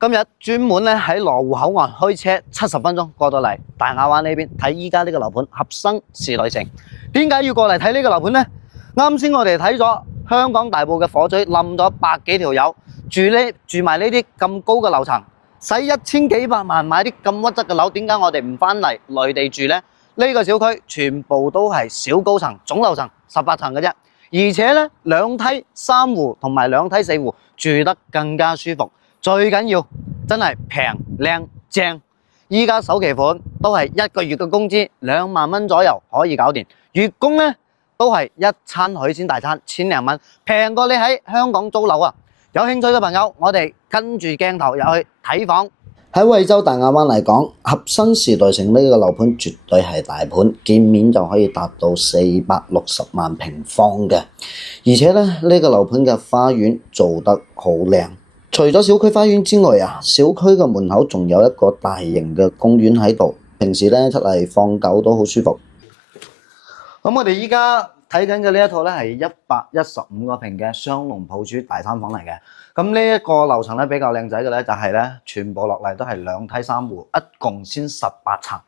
今日專門咧喺羅湖口岸開車70分鐘過到嚟大亞灣呢邊睇依家呢個樓盤合生時代城。點解要過嚟睇呢個樓盤呢？啱先我哋睇咗香港大埔嘅火嘴冧咗百幾條友，住埋呢啲咁高嘅樓層，使1000幾百萬買啲咁屈質嘅樓，點解我哋唔翻嚟內地住呢？呢個小區全部都係小高層，總樓層18層嘅啫，而且咧2梯3戶同埋2梯4戶住得更加舒服。最緊要真係平靚正，依家首期款都係1個月嘅工資2萬蚊左右可以搞掂，月供咧都係一餐海鮮大餐1000零蚊，平過你喺香港租樓啊！有興趣嘅朋友，我哋跟住鏡頭入去睇房。喺惠州大亞灣嚟講，合生時代城呢個樓盤絕對係大盤，見面就可以達到460萬平方嘅，而且咧呢個樓盤嘅花園做得好靚。除咗小區花園之外啊，小區嘅門口仲有一個大型嘅公園喺度，平時咧出嚟放狗都好舒服。咁我哋依家睇緊嘅呢一套咧係115個平嘅雙龍抱珠大三房嚟嘅。咁呢一個樓層咧比較靚仔嘅咧就係咧全部落嚟都係2梯3戶，一共先18層。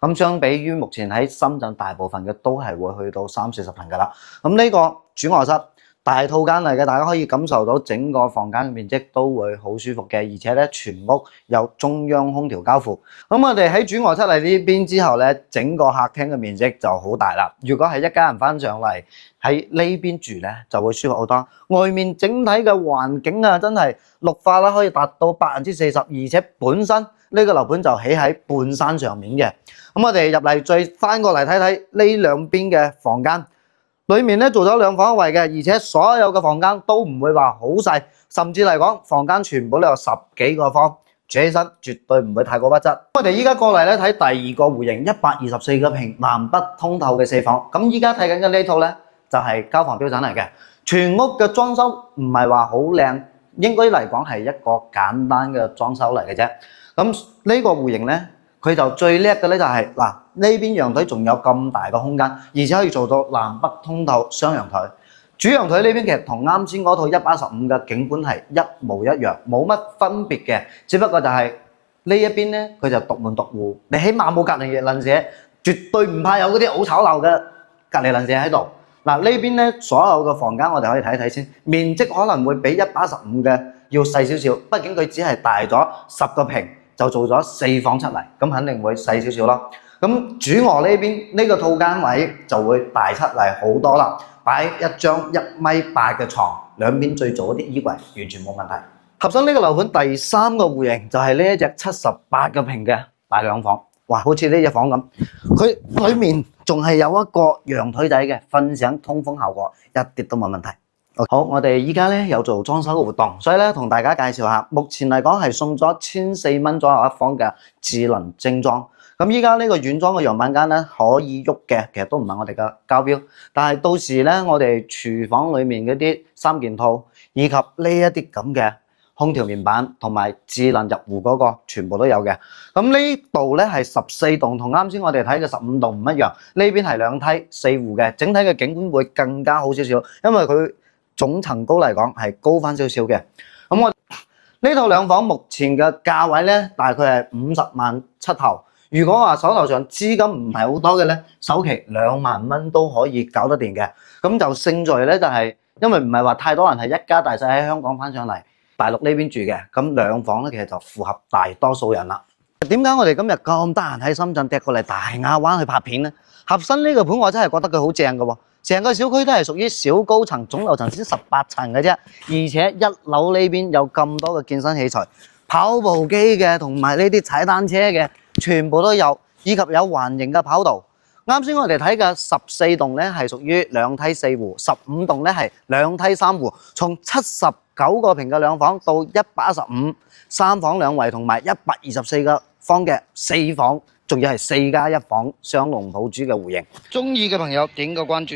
咁相比於目前喺深圳大部分嘅都係會去到30-40層噶啦。咁呢個主臥室大套間嚟嘅，大家可以感受到整個房間嘅面積都會好舒服嘅，而且咧全屋有中央空調交付。咁我哋喺主臥室嚟呢邊之後咧，整個客廳嘅面積就好大啦。如果係一家人翻上嚟喺呢邊住咧，就會舒服好多。外面整體嘅環境啊，真係綠化啦，可以達到40%，而且本身呢個樓盤就起喺半山上面嘅。咁我哋入嚟再翻過嚟睇睇呢兩邊嘅房間。裏面咧做咗2房一衛嘅，而且所有嘅房間都唔會話好細，甚至嚟講房間全部都有10幾個方，住起身絕對唔會太過屈質。我哋依家過嚟咧睇第二個戶型，124個平南北通透嘅4房。咁依家睇緊嘅呢套咧就係交房標準嚟嘅，全屋嘅裝修唔係話好靚，應該嚟講係一個簡單嘅裝修嚟嘅啫。咁呢個戶型咧，佢就最叻嘅咧就係嗱，呢邊陽台仲有咁大個空間，而且可以做到南北通透雙陽台。主陽台呢邊其實同啱先嗰套115嘅景觀係一模一樣，冇乜分別嘅，只不過就係呢一邊咧佢就獨門獨戶，你起碼冇隔離鄰舍，絕對唔怕有嗰啲好吵鬧嘅隔離鄰舍喺度。嗱，呢邊咧所有嘅房間我哋可以睇睇先，面積可能會比115嘅要細少少，畢竟佢只係大咗10個平。就做咗4房出嚟，咁肯定會細少少咯。咁主臥呢邊呢個套間位就會大出嚟好多啦，擺一張1.8米嘅床，兩邊再做一啲衣櫃，完全冇問題。合生呢個樓盤第3個戶型就係呢一隻78個平嘅大兩房，哇，好似呢隻房咁，佢裡面仲係有一個陽台仔嘅，瞓醒通風效果一啲都冇問題。好，我哋依家咧有做裝修嘅活動，所以咧同大家介紹下，目前嚟講係送咗1400蚊左右一房嘅智能精裝。咁依家呢個軟裝嘅樣板間咧可以喐嘅，其實都唔係我哋嘅交標，但係到時咧我哋廚房裡面嗰啲3件套以及呢一啲咁嘅空調面板同埋智能入戶嗰個全部都有嘅。咁呢度咧係14棟，同啱先我哋睇嘅15棟唔一樣，呢邊係2梯4戶嘅，整體嘅景觀會更加好少少，因為佢總層高嚟講係高翻少少嘅。咁我呢套2房目前嘅價位咧，大概係50萬出頭。如果話手頭上資金唔係好多嘅咧，首期2萬蚊都可以搞得掂嘅。咁就勝在咧就係，因為唔係話太多人係一家大細喺香港翻上嚟大陸呢邊住嘅，咁2房咧其實就符合大多數人啦。點解我哋今日咁得閒喺深圳趯過嚟大亞灣去拍片咧？合生呢個盤我真係覺得佢好正嘅喎。成個小區都係屬於小高層，總樓層先18層嘅啫，而且1樓呢邊有咁多嘅健身器材、跑步機嘅同埋呢啲踩單車嘅，全部都有，以及有環形嘅跑道。啱先我哋睇嘅14棟咧係屬於2梯4戶，15棟咧係2梯3戶，從79個平嘅2房到115 3房2衛同埋124個方嘅4房，仲要係4+1房雙龍抱珠嘅戶型。中意嘅朋友點個關注。